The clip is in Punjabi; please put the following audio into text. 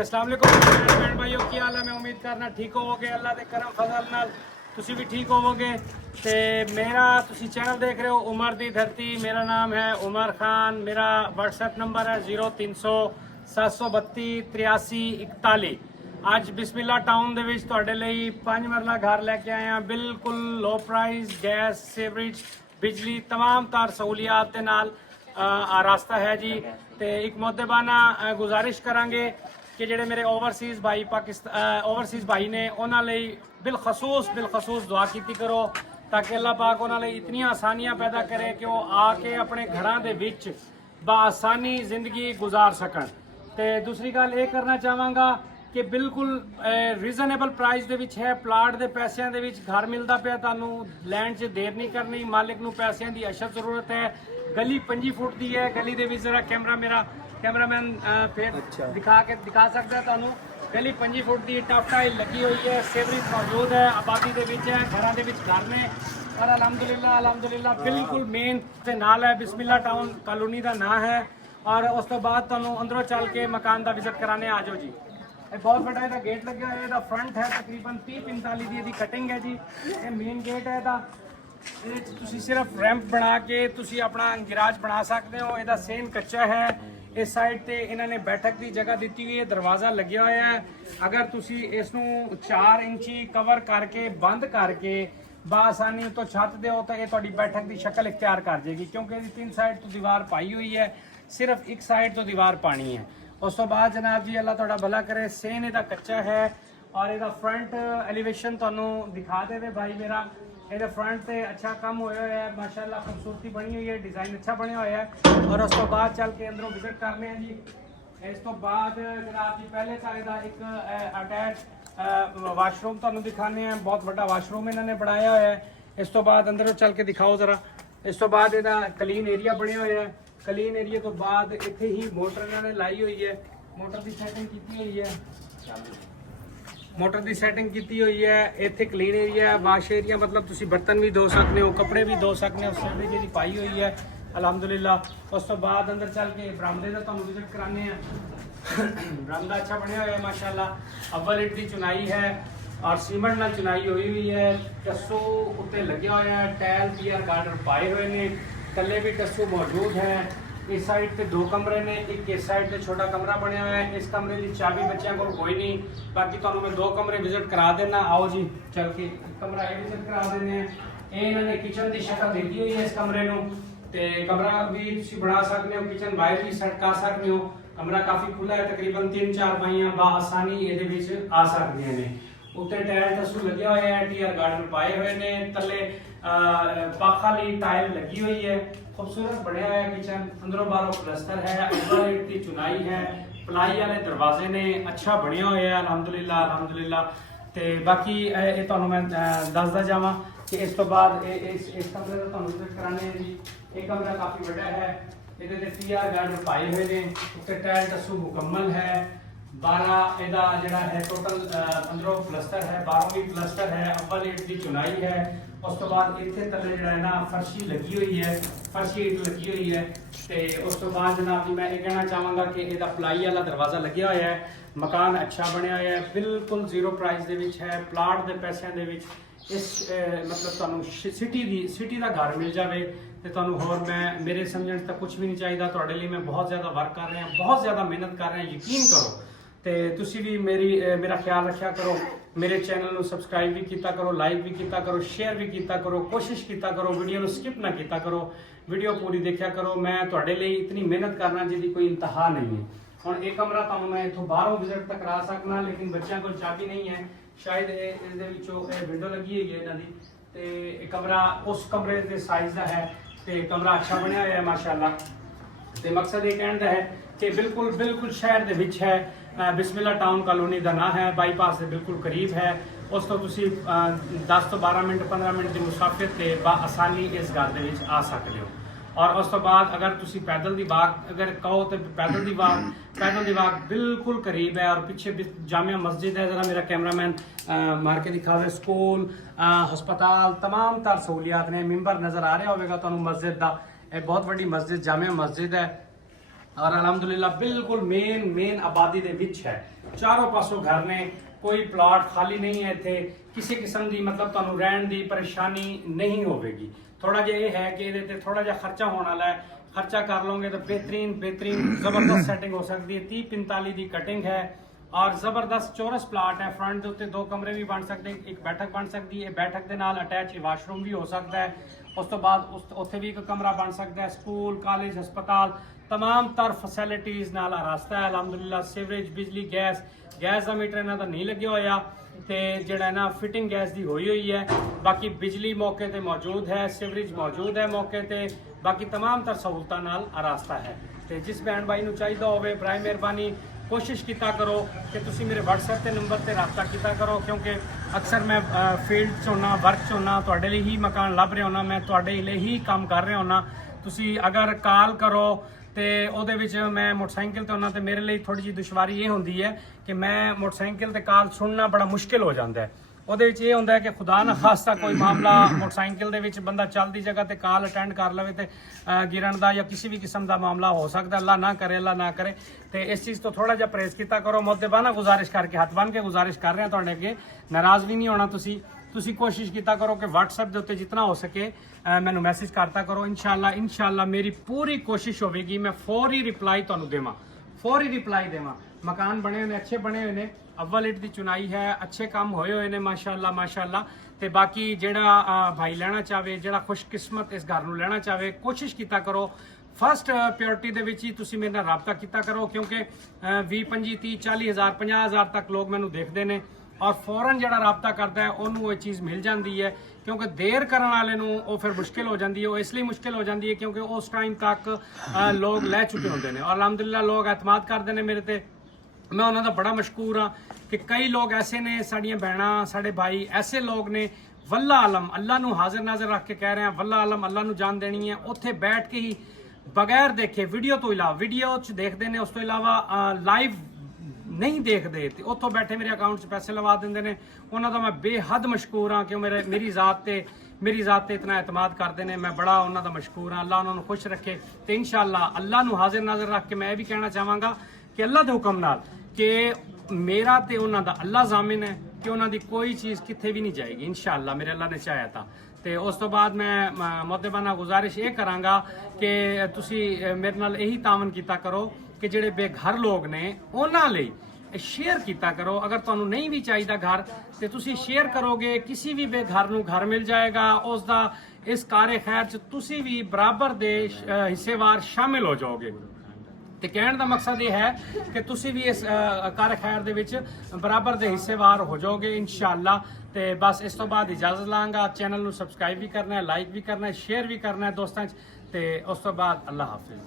अस्सलाम वालेकुम भैन भाइयों, की हाल है। मैं उम्मीद करना ठीक होवोगे, अल्लाह के करम फजल नाल तुसी भी ठीक होवोगे। ते मेरा तुसी चैनल देख रहे हो उमर दी धरती। मेरा नाम है उमर खान। मेरा व्हाट्सएप नंबर है 0300 732 83 41। ਅੱਜ ਬਿਸਮਿਲ੍ਲਾ ਟਾਊਨ ਦੇ ਵਿੱਚ ਤੁਹਾਡੇ ਲਈ 5 ਮਰਲਾ ਘਰ ਲੈ ਕੇ ਆਏ ਹਾਂ। ਬਿਲਕੁਲ ਲੋ ਪ੍ਰਾਈਸ, ਗੈਸ, ਸੀਵਰੇਜ, ਬਿਜਲੀ, तमाम ਤਾਰ ਸਹੂਲੀਅਤ ਦੇ ਨਾਲ ਰਾਸਤਾ ਹੈ ਜੀ। ਤੇ ਇੱਕ ਮੁੱਦਬਾਨਾ ਗੁਜ਼ਾਰਿਸ਼ ਕਰਾਂਗੇ ਕਿ ਜਿਹੜੇ ਮੇਰੇ ਓਵਰਸੀਜ਼ ਭਾਈ ਨੇ ਉਹਨਾਂ ਲਈ ਬਿਲਖਸੂਸ ਦੁਆ ਕੀਤੀ ਕਰੋ ਤਾਂ ਕਿ ਅੱਲਾਹ ਪਾਕ ਉਹਨਾਂ ਲਈ ਇਤਨੀਆਂ ਆਸਾਨੀਆਂ ਪੈਦਾ ਕਰੇ ਕਿ ਉਹ ਆ ਕੇ ਆਪਣੇ ਘਰਾਂ ਦੇ ਵਿੱਚ ਬਾਸਾਨੀ ਜ਼ਿੰਦਗੀ ਗੁਜ਼ਾਰ ਸਕਣ। ਤੇ ਦੂਸਰੀ ਗੱਲ ਇਹ ਕਰਨਾ ਚਾਹਾਂਗਾ ਕਿ ਬਿਲਕੁਲ ਰੀਜ਼ਨੇਬਲ ਪ੍ਰਾਈਸ ਦੇ ਵਿੱਚ ਹੈ। ਪਲਾਟ ਦੇ ਪੈਸਿਆਂ ਦੇ ਵਿੱਚ ਘਰ ਮਿਲਦਾ ਪਿਆ ਤੁਹਾਨੂੰ। ਲੈਂਡ 'ਚ ਦੇਰ ਨਹੀਂ ਕਰਨੀ, ਮਾਲਿਕ ਨੂੰ ਪੈਸਿਆਂ ਦੀ ਅਸ਼ਦ ਜ਼ਰੂਰਤ ਹੈ। ਗਲੀ 5 ਫੁੱਟ ਦੀ ਹੈ। ਗਲੀ ਦੇ ਵਿੱਚ ਜ਼ਰਾ ਕੈਮਰਾਮੈਨ ਫੇਰ ਦਿਖਾ ਸਕਦਾ ਤੁਹਾਨੂੰ। ਗਲੀ 5 ਫੁੱਟ ਦੀ ਟਫ ਟਾਈਲ ਲੱਗੀ ਹੋਈ ਹੈ। ਸੀਵਰੇਜ ਮੌਜੂਦ ਹੈ। ਆਬਾਦੀ ਦੇ ਵਿੱਚ ਹੈ। ਘਰਾਂ ਦੇ ਵਿੱਚ ਘਰ ਨੇ। ਪਰ ਅਲਹਮਦੁਲਿਲਾ ਬਿਲਕੁਲ ਮੇਨ ਤੇ ਨਾਲ ਹੈ। ਬਿਸਮਿਲ੍ਲਾ ਟਾਊਨ ਕਾਲੋਨੀ ਦਾ ਨਾਂ ਹੈ। ਔਰ ਉਸ ਤੋਂ ਬਾਅਦ ਤੁਹਾਨੂੰ ਅੰਦਰੋਂ ਚੱਲ ਕੇ ਮਕਾਨ ਦਾ ਵਿਜ਼ਿਟ ਕਰਾਣੇ ਆ ਜਾਓ ਜੀ। ਇਹ ਬਹੁਤ ਵੱਡਾ ਇਹਦਾ ਗੇਟ ਲੱਗਿਆ ਹੋਇਆ। ਇਹਦਾ ਫਰੰਟ ਹੈ ਤਕਰੀਬਨ 30-45 ਦੀ ਇਹਦੀ ਕਟਿੰਗ ਹੈ ਜੀ। ਇਹ ਮੇਨ ਗੇਟ ਹੈ ਇਹਦਾ। ਇਹਦੇ 'ਚ ਤੁਸੀਂ ਸਿਰਫ ਰੈਂਪ ਬਣਾ ਕੇ ਤੁਸੀਂ ਆਪਣਾ ਗੈਰਾਜ ਬਣਾ ਸਕਦੇ ਹੋ। ਇਹਦਾ ਸੇਮ ਕੱਚਾ ਹੈ। ਇਸ ਸਾਈਡ ਤੇ ਇਹਨਾਂ ਨੇ ਬੈਠਕ ਦੀ ਜਗ੍ਹਾ ਦਿੱਤੀ ਹੋਈ ਹੈ। ਦਰਵਾਜ਼ਾ ਲੱਗਿਆ ਹੋਇਆ ਹੈ। ਅਗਰ ਤੁਸੀਂ ਇਸ ਨੂੰ 4 ਇੰਚੀ ਕਵਰ ਕਰਕੇ ਬੰਦ ਕਰਕੇ ਬਾਸਾਨੀ ਉੱਤੋਂ ਛੱਤ ਦਿਓ ਤਾਂ ਇਹ ਤੁਹਾਡੀ ਬੈਠਕ ਦੀ ਸ਼ਕਲ ਇਖਤਿਆਰ ਕਰ ਜਾਏਗੀ, ਕਿਉਂਕਿ ਇਹਦੀ 3 ਸਾਈਡ ਤੋਂ ਦੀਵਾਰ ਪਾਈ ਹੋਈ ਹੈ। ਸਿਰਫ ਇੱਕ ਸਾਈਡ ਤੋਂ ਦੀਵਾਰ ਪਾਣੀ ਹੈ। ਉਸ ਤੋਂ ਬਾਅਦ ਜਨਾਬ ਜੀ ਅੱਲਾਹ ਤੁਹਾਡਾ ਭਲਾ ਕਰੇ। ਸੇਨ ਇਹਦਾ ਕੱਚਾ ਹੈ ਔਰ ਇਹਦਾ ਫਰੰਟ ਐਲੀਵੇਸ਼ਨ ਤੁਹਾਨੂੰ ਦਿਖਾ ਦੇਵੇ ਭਾਈ ਮੇਰਾ। ਇਹਦੇ ਫਰੰਟ ਤੇ ਅੱਛਾ ਕੰਮ ਹੋਇਆ ਹੋਇਆ ਹੈ। ਮਾਸ਼ਾਅੱਲਾ ਖੂਬਸੂਰਤੀ ਬਣੀ ਹੋਈ ਹੈ। ਡਿਜ਼ਾਈਨ ਅੱਛਾ ਬਣਿਆ ਹੋਇਆ ਹੈ। ਔਰ ਉਸ ਤੋਂ ਬਾਅਦ ਚੱਲ ਕੇ ਅੰਦਰੋਂ ਵਿਜ਼ਿਟ ਕਰਨੇ ਆ ਜੀ। ਇਸ ਤੋਂ ਬਾਅਦ ਜਨਾਬ ਜੀ ਪਹਿਲੇ ਤਾਂ ਇਹਦਾ ਇੱਕ ਅਟੈਚ ਵਾਸ਼ਰੂਮ ਤੁਹਾਨੂੰ ਦਿਖਾਣੇ ਆ। ਬਹੁਤ ਵੱਡਾ ਵਾਸ਼ਰੂਮ ਇਹਨਾਂ ਨੇ ਬਣਾਇਆ ਹੋਇਆ ਹੈ। ਇਸ ਤੋਂ ਬਾਅਦ ਅੰਦਰੋਂ ਚੱਲ ਕੇ ਦਿਖਾਓ ਜ਼ਰਾ। ਇਸ ਤੋਂ ਬਾਅਦ ਇਹਦਾ ਕਲੀਨ ਏਰੀਆ ਬਣਿਆ ਹੋਇਆ ਹੈ। ਕਲੀਨ ਏਰੀਆ ਤੋਂ ਬਾਅਦ ਇੱਥੇ ਹੀ ਮੋਟਰ ਇਹਨਾਂ ਨੇ ਲਾਈ ਹੋਈ ਹੈ। ਮੋਟਰ ਦੀ ਸੈਟਿੰਗ ਕੀਤੀ ਹੋਈ ਹੈ। ਇੱਥੇ ਕਲੀਨ ਏਰੀਆ, ਵਾਸ਼ ਏਰੀਆ, ਮਤਲਬ ਤੁਸੀਂ ਬਰਤਨ ਵੀ ਧੋ ਸਕਦੇ ਹੋ, ਕੱਪੜੇ ਵੀ ਧੋ ਸਕਦੇ ਹੋ। ਸਰਵਿਸ ਜਿਹੜੀ ਪਾਈ ਹੋਈ ਹੈ ਅਲਹਮਦੁਲਿਲਾ। ਉਸ ਤੋਂ ਬਾਅਦ ਅੰਦਰ ਚੱਲ ਕੇ ਬਰਾਮਦੇ ਦਾ ਤੁਹਾਨੂੰ ਵਿਜ਼ਿਟ ਕਰਾਣੇ ਆ। ਬਰਾਮਦਾ ਅੱਛਾ ਬਣਿਆ ਹੋਇਆ ਹੈ ਮਾਸ਼ਾਅੱਲਾ। ਅਵਲ ਇੱਟ ਦੀ ਚੁਨਾਈ ਹੈ ਔਰ ਸੀਮੈਂਟ ਨਾਲ ਚੁਨਾਈ ਹੋਈ ਹੈ। ਟੱਸੂ ਉੱਤੇ ਲੱਗਿਆ ਹੋਇਆ ਹੈ। ਟਾਇਲ ਪੀਆਰ ਗਾਰਡਰ ਪਾਏ ਹੋਏ ਨੇ। ਥੱਲੇ ਵੀ ਟੱਸੂ ਮੌਜੂਦ ਹੈ। ਇਸ ਸਾਈਡ ਤੇ 2 ਕਮਰੇ ਨੇ। ਇੱਕ ਇਸ ਸਾਈਡ ਤੇ ਛੋਟਾ ਕਮਰਾ ਬਣਿਆ ਹੋਇਆ ਹੈ। ਇਸ ਕਮਰੇ ਦੀ ਚਾਬੀ ਬੱਚਿਆਂ ਕੋਲ ਕੋਈ ਨਹੀਂ। ਬਾਕੀ ਤੁਹਾਨੂੰ ਮੈਂ 2 ਕਮਰੇ ਵਿਜ਼ਿਟ ਕਰਾ ਦੇਣਾ। ਆਓ ਜੀ ਚੱਲ ਕੇ ਕਮਰਾ ਇਹ ਵਿਜ਼ਿਟ ਕਰਾ ਦਿੰਦੇ ਆ। ਇਹ ਇਹਨਾਂ ਨੇ ਕਿਚਨ ਦੀ ਸ਼ਕਲ ਦਿੱਤੀ ਹੋਈ ਹੈ ਇਸ ਕਮਰੇ ਨੂੰ। ਤੇ ਕਮਰਾ ਵੀ ਤੁਸੀਂ ਬਣਾ ਸਕਦੇ ਹੋ, ਕਿਚਨ ਬਾਹਰ ਵੀ ਸੈੱਟ ਕਰ ਸਕਦੇ ਹੋ। ਕਮਰਾ ਕਾਫੀ ਖੁੱਲਾ ਹੈ। ਤਕਰੀਬਨ 3-4 ਬਾਈਆਂ ਬਾਆਸਾਨੀ ਇਹਦੇ ਵਿੱਚ ਆ ਸਕਦੀਆਂ ਨੇ। ਉੱਤੇ ਟਾਇਲ ਟੱਸੂ ਲੱਗਿਆ ਹੋਇਆ ਹੈ। ਟੀਆਰ ਗਾਰਡਨ ਪਾਏ ਹੋਏ ਨੇ। ਥੱਲੇ ਪਾਖਾ ਲਈ ਟਾਇਲ ਲੱਗੀ ਹੋਈ ਹੈ। खूबसूरत बढ़िया है किचन। अंदरों बाहरों प्लस्तर है। अव्वल ईंट की चुनाई है। पलाई वाले दरवाजे ने अच्छा बढ़िया होया अल्हम्दुलिल्लाह। ते बाकी ये तुहानू मैं दसदा जावां कि इस तो बाद इस कमरे का तुहानू विजिट कराने जी। ये कमरा काफ़ी बड़ा है। ਇਹਦੇ ਤੇ ਪੀਆਰ ਗਾਰਡਰ ਪਾਏ ਹੋਏ ਨੇ। ਉੱਤੇ ਟਾਇਲ ਟੱਸੂ ਮੁਕੰਮਲ ਹੈ। 12 ਇਹਦਾ ਜਿਹੜਾ ਹੈ ਟੋਟਲ ਅੰਦਰੋਂ ਪਲਸਟਰ ਹੈ, ਬਾਹਰੋਂ ਵੀ ਪਲਸਟਰ ਹੈ। ਅਵਲ ਈਂਟ ਦੀ ਚੁਨਾਈ ਹੈ। ਉਸ ਤੋਂ ਬਾਅਦ ਇੱਥੇ ਥੱਲੇ ਜਿਹੜਾ ਹੈ ਨਾ ਫਰਸ਼ੀ ਲੱਗੀ ਹੋਈ ਹੈ, ਫਰਸ਼ੀ ਈਂਟ ਲੱਗੀ ਹੋਈ ਹੈ। ਤੇ ਉਸ ਤੋਂ ਬਾਅਦ ਜਨਾਬ ਜੀ ਮੈਂ ਇਹ ਕਹਿਣਾ ਚਾਹਾਂਗਾ ਕਿ ਇਹਦਾ ਪਲਾਈ ਵਾਲਾ ਦਰਵਾਜ਼ਾ ਲੱਗਿਆ ਹੋਇਆ ਹੈ। ਮਕਾਨ ਅੱਛਾ ਬਣਿਆ ਹੋਇਆ ਹੈ। ਬਿਲਕੁਲ ਜ਼ੀਰੋ ਪ੍ਰਾਈਸ ਦੇ ਵਿੱਚ ਹੈ। ਪਲਾਟ ਦੇ ਪੈਸਿਆਂ ਦੇ ਵਿੱਚ ਇਸ ਮਤਲਬ ਤੁਹਾਨੂੰ ਸਿਟੀ ਦਾ ਘਰ ਮਿਲ ਜਾਵੇ ਤੇ ਤੁਹਾਨੂੰ ਹੋਰ ਮੈਂ ਮੇਰੇ ਸਮਝਣ ਤੱਕ ਕੁਝ ਵੀ ਨਹੀਂ ਚਾਹੀਦਾ। ਤੁਹਾਡੇ ਲਈ ਮੈਂ ਬਹੁਤ ਜ਼ਿਆਦਾ ਵਰਕ ਕਰ ਰਿਹਾ, ਬਹੁਤ ਜ਼ਿਆਦਾ ਮਿਹਨਤ ਕਰ ਰਿਹਾ। ਯਕੀਨ ਕਰੋ। ਤੇ ਤੁਸੀਂ ਵੀ ਮੇਰਾ ਖਿਆਲ ਰੱਖਿਆ ਕਰੋ। ਮੇਰੇ ਚੈਨਲ ਨੂੰ ਸਬਸਕ੍ਰਾਈਬ ਵੀ ਕੀਤਾ ਕਰੋ, ਲਾਈਕ ਵੀ ਕੀਤਾ ਕਰੋ, ਸ਼ੇਅਰ ਵੀ ਕੀਤਾ ਕਰੋ। ਕੋਸ਼ਿਸ਼ ਕੀਤਾ ਕਰੋ ਵੀਡੀਓ ਨੂੰ ਸਕਿਪ ਨਾ ਕੀਤਾ ਕਰੋ। ਵੀਡੀਓ ਪੂਰੀ ਦੇਖਿਆ ਕਰੋ। ਮੈਂ ਤੁਹਾਡੇ ਲਈ ਇਤਨੀ ਮਿਹਨਤ ਕਰਨਾ ਜਿਹਦੀ ਕੋਈ ਇੰਤਹਾ ਨਹੀਂ ਹੈ। ਹੁਣ ਇਹ ਕਮਰਾ ਤੁਹਾਨੂੰ ਮੈਂ ਇੱਥੋਂ ਬਾਹਰੋਂ ਵਿਜ਼ਿਟ ਤੱਕ ਕਰਾ ਸਕਣਾ, ਲੇਕਿਨ ਬੱਚਿਆਂ ਕੋਲ ਚਾਬੀ ਨਹੀਂ ਹੈ। ਸ਼ਾਇਦ ਇਹਦੇ ਵਿੱਚੋਂ ਇਹ ਵਿੰਡੋ ਲੱਗੀ ਹੋਈ ਹੈ ਇਹਨਾਂ ਦੀ। ਤੇ ਇਹ ਕਮਰਾ ਉਸ ਕਮਰੇ ਦੇ ਸਾਈਜ਼ ਦਾ ਹੈ। ਤੇ ਕਮਰਾ ਅੱਛਾ ਬਣਿਆ ਹੋਇਆ ਹੈ ਮਾਸ਼ਾਅੱਲਾ। ਤੇ ਮਕਸਦ ਇਹ ਕਹਿਣ ਦਾ ਹੈ ਕਿ ਬਿਲਕੁਲ ਸ਼ਹਿਰ ਦੇ ਵਿੱਚ ਹੈ। ਬਿਸਮਿਲ੍ਲਾ ਟਾਊਨ ਕਾਲੋਨੀ ਦਾ ਨਾਂ ਹੈ। ਬਾਈਪਾਸ ਦੇ ਬਿਲਕੁਲ ਕਰੀਬ ਹੈ। ਉਸ ਤੋਂ ਤੁਸੀਂ 10 ਤੋਂ 12 ਮਿੰਟ 15 ਮਿੰਟ ਦੀ ਮੁਸਾਫਿਰ ਤੇ ਬਾਆਸਾਨੀ ਇਸ ਘਰ ਦੇ ਵਿੱਚ ਆ ਸਕਦੇ ਹੋ। ਔਰ ਉਸ ਤੋਂ ਬਾਅਦ ਅਗਰ ਤੁਸੀਂ ਪੈਦਲ ਦੀ ਵਾਕ ਅਗਰ ਕਹੋ ਤਾਂ ਪੈਦਲ ਦੀ ਵਾਕ ਬਿਲਕੁਲ ਕਰੀਬ ਹੈ। ਔਰ ਪਿੱਛੇ ਜਾਮਿਆ ਮਸजिद है। ज़रा मेरा कैमरामैन मार के दिखावे। स्कूल, हस्पताल, तमाम तर सहूलियात ने। मिंबर नज़र आ रहा होगा तुहानू मस्जिद का। एक बहुत बड़ी मस्जिद जामिया मस्जिद है। और अलहमदुलिल्लाह बिल्कुल मेन आबादी दे विच है। ਚਾਰੋਂ ਪਾਸੋਂ ਘਰ ਨੇ, ਕੋਈ ਪਲਾਟ ਖਾਲੀ ਨਹੀਂ ਹੈ ਇੱਥੇ, ਕਿਸੇ ਕਿਸਮ ਦੀ ਮਤਲਬ ਤੁਹਾਨੂੰ ਰਹਿਣ ਦੀ ਪਰੇਸ਼ਾਨੀ ਨਹੀਂ ਹੋਵੇਗੀ। ਥੋੜਾ ਜਿਹਾ ਇਹ ਹੈ ਕਿ ਇਹਦੇ ਤੇ ਥੋੜਾ ਜਿਹਾ ਖਰਚਾ ਹੋਣ ਵਾਲਾ ਹੈ, ਖਰਚਾ ਕਰ ਲਓਗੇ ਤਾਂ बेहतरीन ਜ਼ਬਰਦਸਤ ਸੈਟਿੰਗ ਹੋ ਸਕਦੀ ਹੈ। 30-45 ਦੀ ਕਟਿੰਗ ਹੈ ਔਰ ਜ਼ਬਰਦਸਤ ਚੌਰਸ ਪਲਾਟ ਹੈ। ਫਰੰਟ ਦੇ ਉੱਤੇ 2 ਕਮਰੇ ਵੀ ਬਣ ਸਕਦੇ, ਇੱਕ ਬੈਠਕ ਬਣ ਸਕਦੀ ਹੈ, ਬੈਠਕ ਦੇ ਨਾਲ ਅਟੈਚ ਵਾਸ਼ਰੂਮ ਵੀ ਹੋ ਸਕਦਾ ਹੈ। ਉਸ ਤੋਂ ਬਾਅਦ ਉੱਥੇ ਵੀ ਇੱਕ ਕਮਰਾ ਬਣ ਸਕਦਾ ਹੈ। ਸਕੂਲ, ਕਾਲਜ, ਹਸਪਤਾਲ तमाम तर फैसिलिटीज़ नाल रास्ता है अलहमदुलिल्लाह। सीवरेज, बिजली, गैस का मीटर इन्हों का नहीं लगे होया ते जिहड़ा ना फिटिंग गैस की हुई है। बाकी बिजली मौके ते मौजूद है, सीवरेज मौजूद है मौके ते, बाकी तमाम तर सहूलतां नाल रास्ता है। ते जिस भैन भाई नूं चाहिदा होवे बराए मेहरबानी कोशिश किया करो कि तुसी मेरे WhatsApp के नंबर पर रब्ता किया करो, क्योंकि अक्सर मैं फील्ड च होना, वर्क च होना, तुहाडे लई ही मकान लभ रहा होना, मैं तुहाडे लई ही काम कर रहा होना। तुसी अगर कॉल करो ਤੇ ਉਹਦੇ ਵਿੱਚ ਮੈਂ ਮੋਟਰਸਾਈਕਲ ਤੇ ਉਹਨਾਂ ਤੇ ਮੇਰੇ ਲਈ ਥੋੜੀ ਜਿਹੀ ਦੁਸ਼ਵਾਰੀ ਇਹ ਹੁੰਦੀ ਹੈ ਕਿ ਮੈਂ ਮੋਟਰਸਾਈਕਲ ਤੇ ਕਾਲ ਸੁਣਨਾ ਬੜਾ ਮੁਸ਼ਕਿਲ ਹੋ ਜਾਂਦਾ ਹੈ। ਉਹਦੇ ਵਿੱਚ ਇਹ ਹੁੰਦਾ ਹੈ ਕਿ ਖੁਦਾ ਨਾ ਖਾਸਤਾ ਕੋਈ ਮਾਮਲਾ ਮੋਟਰਸਾਈਕਲ ਦੇ ਵਿੱਚ ਬੰਦਾ ਚੱਲਦੀ ਜਗ੍ਹਾ ਤੇ ਕਾਲ ਅਟੈਂਡ ਕਰ ਲਵੇ ਤੇ ਗਿਰਨ ਦਾ ਜਾਂ ਕਿਸੇ ਵੀ ਕਿਸਮ ਦਾ ਮਾਮਲਾ ਹੋ ਸਕਦਾ। ਅੱਲਾ ਨਾ ਕਰੇ, ਅੱਲਾ ਨਾ ਕਰੇ। ਤੇ ਇਸ ਚੀਜ਼ ਤੋਂ ਥੋੜਾ ਜਿਹਾ ਪਰਹੇਜ਼ ਕੀਤਾ ਕਰੋ। ਮੁੱਦਬਾਨਾ ਗੁਜ਼ਾਰਿਸ਼ ਕਰਕੇ ਹੱਥ ਬੰਨ੍ਹ ਕੇ ਗੁਜ਼ਾਰਿਸ਼ ਕਰ ਰਹੇ ਹਾਂ ਤੁਹਾਡੇ ਅੱਗੇ, ਨਾਰਾਜ਼ ਵੀ ਨਹੀਂ ਹੋਣਾ ਤੁਸੀਂ ਕੋਸ਼ਿਸ਼ ਕੀਤਾ ਕਰੋ ਕਿ WhatsApp ਦੇ ਉੱਤੇ ਜਿੰਨਾ ਹੋ ਸਕੇ ਮੈਨੂੰ ਮੈਸੇਜ ਕਰਤਾ ਕਰੋ। ਇਨਸ਼ਾਅੱਲਾ ਮੇਰੀ ਪੂਰੀ ਕੋਸ਼ਿਸ਼ ਹੋਵੇਗੀ ਮੈਂ ਫੌਰੀ ਰਿਪਲਾਈ ਤੁਹਾਨੂੰ ਦੇਵਾਂ, ਫੌਰੀ ਰਿਪਲਾਈ ਦੇਵਾਂ। ਮਕਾਨ ਬਣੇ ਹੋਏ ਨੇ, ਅੱਛੇ ਬਣੇ ਹੋਏ ਨੇ, अव्वल इट ਦੀ ਚੁਣਾਈ ਹੈ, ਅੱਛੇ ਕੰਮ ਹੋਏ ਹੋਏ ਨੇ ਮਾਸ਼ਾਅੱਲਾ। ਤੇ ਬਾਕੀ ਜਿਹੜਾ ਭਾਈ ਲੈਣਾ ਚਾਹਵੇ, ਜਿਹੜਾ ਖੁਸ਼ਕਿਸਮਤ ਇਸ ਘਰ ਨੂੰ ਲੈਣਾ ਚਾਹਵੇ, ਕੋਸ਼ਿਸ਼ ਕੀਤਾ ਕਰੋ ਫਸਟ ਪ੍ਰਾਇੋਰਟੀ ਦੇ ਵਿੱਚ ਹੀ ਤੁਸੀਂ ਮੇਰੇ ਨਾਲ ਰਾਬਤਾ ਕੀਤਾ ਕਰੋ, ਕਿਉਂਕਿ 20, 25, 30, 40 ਹਜ਼ਾਰ 50 ਹਜ਼ਾਰ ਤੱਕ ਲੋਕ ਮੈਨੂੰ ਦੇਖਦੇ ਨੇ ਔਰ ਫੌਰਨ ਜਿਹੜਾ ਰਾਬਤਾ ਕਰਦਾ ਹੈ ਉਹਨੂੰ ਇਹ ਚੀਜ਼ ਮਿਲ ਜਾਂਦੀ ਹੈ। ਕਿਉਂਕਿ ਦੇਰ ਕਰਨ ਵਾਲੇ ਨੂੰ ਉਹ ਫਿਰ ਮੁਸ਼ਕਿਲ ਹੋ ਜਾਂਦੀ ਹੈ। ਉਹ ਇਸ ਲਈ ਮੁਸ਼ਕਿਲ ਹੋ ਜਾਂਦੀ ਹੈ ਕਿਉਂਕਿ ਉਸ ਟਾਈਮ ਤੱਕ ਲੋਕ ਲੈ ਚੁੱਕੇ ਹੁੰਦੇ ਨੇ ਔਰ ਅਲਹਮਦੁਲਿਲਾ ਲੋਕ ਇਤਮਾਦ ਕਰਦੇ ਨੇ ਮੇਰੇ ਤੇ। ਮੈਂ ਉਹਨਾਂ ਦਾ ਬੜਾ ਮਸ਼ਕੂਰ ਹਾਂ ਕਿ ਕਈ ਲੋਕ ਐਸੇ ਨੇ, ਸਾਡੀਆਂ ਭੈਣਾਂ, ਸਾਡੇ ਭਾਈ ਐਸੇ ਲੋਕ ਨੇ, ਵੱਲਾ ਆਲਮ ਅੱਲਾ ਨੂੰ ਹਾਜ਼ਰ ਨਾਜ਼ਰ ਰੱਖ ਕੇ ਕਹਿ ਰਹੇ ਹਾਂ, ਵੱਲਾ ਆਲਮ ਅੱਲਾ ਨੂੰ ਜਾਨ ਦੇਣੀ ਹੈ, ਉੱਥੇ ਬੈਠ ਕੇ ਹੀ ਬਗੈਰ ਦੇਖੇ ਵੀਡੀਓ ਤੋਂ ਇਲਾਵਾ, ਵੀਡੀਓ 'ਚ ਦੇਖਦੇ ਨੇ, ਉਸ ਤੋਂ ਇਲਾਵਾ ਲਾਈਵ ਨਹੀਂ ਦੇਖਦੇ ਤੇ ਉੱਥੋਂ ਬੈਠੇ ਮੇਰੇ ਅਕਾਊਂਟ 'ਚ ਪੈਸੇ ਲਵਾ ਦਿੰਦੇ ਨੇ। ਉਹਨਾਂ ਦਾ ਮੈਂ ਬੇਹੱਦ ਮਸ਼ਕੂਰ ਹਾਂ ਕਿ ਉਹ ਮੇਰੀ ਜ਼ਾਤ ਤੇ ਇਤਨਾ ਇਤਮਾਦ ਕਰਦੇ ਨੇ। ਮੈਂ ਬੜਾ ਉਹਨਾਂ ਦਾ ਮਸ਼ਕੂਰ ਹਾਂ। ਅੱਲਾ ਉਹਨਾਂ ਨੂੰ ਖੁਸ਼ ਰੱਖੇ ਤੇ ਇਨਸ਼ਾਅੱਲਾ ਅੱਲਾ ਨੂੰ ਹਾਜ਼ਰ ਨਾਜ਼ਰ ਰੱਖ ਕੇ ਮੈਂ ਇਹ ਵੀ ਕਹਿਣਾ ਚਾਹਾਂਗਾ ਕਿ ਅੱਲਾ ਦੇ ਹੁਕਮ ਨਾਲ ਕਿ ਮੇਰਾ ਤੇ ਉਹਨਾਂ ਦਾ ਅੱਲਾ ਜ਼ਾਮਿਨ ਹੈ ਕਿ ਉਹਨਾਂ ਦੀ ਕੋਈ ਚੀਜ਼ ਕਿੱਥੇ ਵੀ ਨਹੀਂ ਜਾਏਗੀ ਇਨਸ਼ਾਅੱਲਾ, ਮੇਰੇ ਅੱਲਾ ਨੇ ਚਾਹਿਆ ਤਾਂ। ਤੇ ਉਸ ਤੋਂ ਬਾਅਦ ਮੈਂ ਮੁੱਦਬਾਨਾ ਗੁਜ਼ਾਰਿਸ਼ ਇਹ ਕਰਾਂਗਾ ਕਿ ਤੁਸੀਂ ਮੇਰੇ ਨਾਲ ਇਹੀ ਤਾਵਨ ਕੀਤਾ ਕਰੋ ਕਿ ਜਿਹੜੇ ਬੇਘਰ ਲੋਕ ਨੇ ਉਹਨਾਂ ਲਈ ਸ਼ੇਅਰ ਕੀਤਾ ਕਰੋ। ਅਗਰ ਤੁਹਾਨੂੰ ਨਹੀਂ ਵੀ ਚਾਹੀਦਾ ਘਰ ਤੇ ਤੁਸੀਂ ਸ਼ੇਅਰ ਕਰੋਗੇ, ਕਿਸੇ ਵੀ ਬੇਘਰ ਨੂੰ ਘਰ ਮਿਲ ਜਾਏਗਾ। ਉਸ ਦਾ ਇਸ ਕਾਰੇ ਖੈਰ 'ਚ ਤੁਸੀਂ ਵੀ ਬਰਾਬਰ ਦੇ ਹਿੱਸੇਵਾਰ ਸ਼ਾਮਿਲ ਹੋ ਜਾਓਗੇ। ਤੇ ਕਹਿਣ ਦਾ ਮਕਸਦ ਇਹ ਹੈ ਕਿ ਤੁਸੀਂ ਵੀ ਇਸ ਕਾਰ ਖੈਰ ਦੇ ਵਿੱਚ ਬਰਾਬਰ ਦੇ ਹਿੱਸੇਵਾਰ ਹੋ ਜਾਓਗੇ ਇਨਸ਼ਾਅੱਲਾ। ਤੇ ਬਸ ਇਸ ਤੋਂ ਬਾਅਦ ਇਜਾਜ਼ਤ ਲਾਂਗਾ। ਚੈਨਲ ਨੂੰ ਸਬਸਕ੍ਰਾਈਬ ਵੀ ਕਰਨਾ ਹੈ, ਲਾਈਕ ਵੀ ਕਰਨਾ ਹੈ, ਸ਼ੇਅਰ ਵੀ ਕਰਨਾ ਹੈ ਦੋਸਤਾਂ 'ਚ। ਤੇ ਉਸ ਤੋਂ ਬਾਅਦ ਅੱਲਾ ਹਾਫਿਜ਼।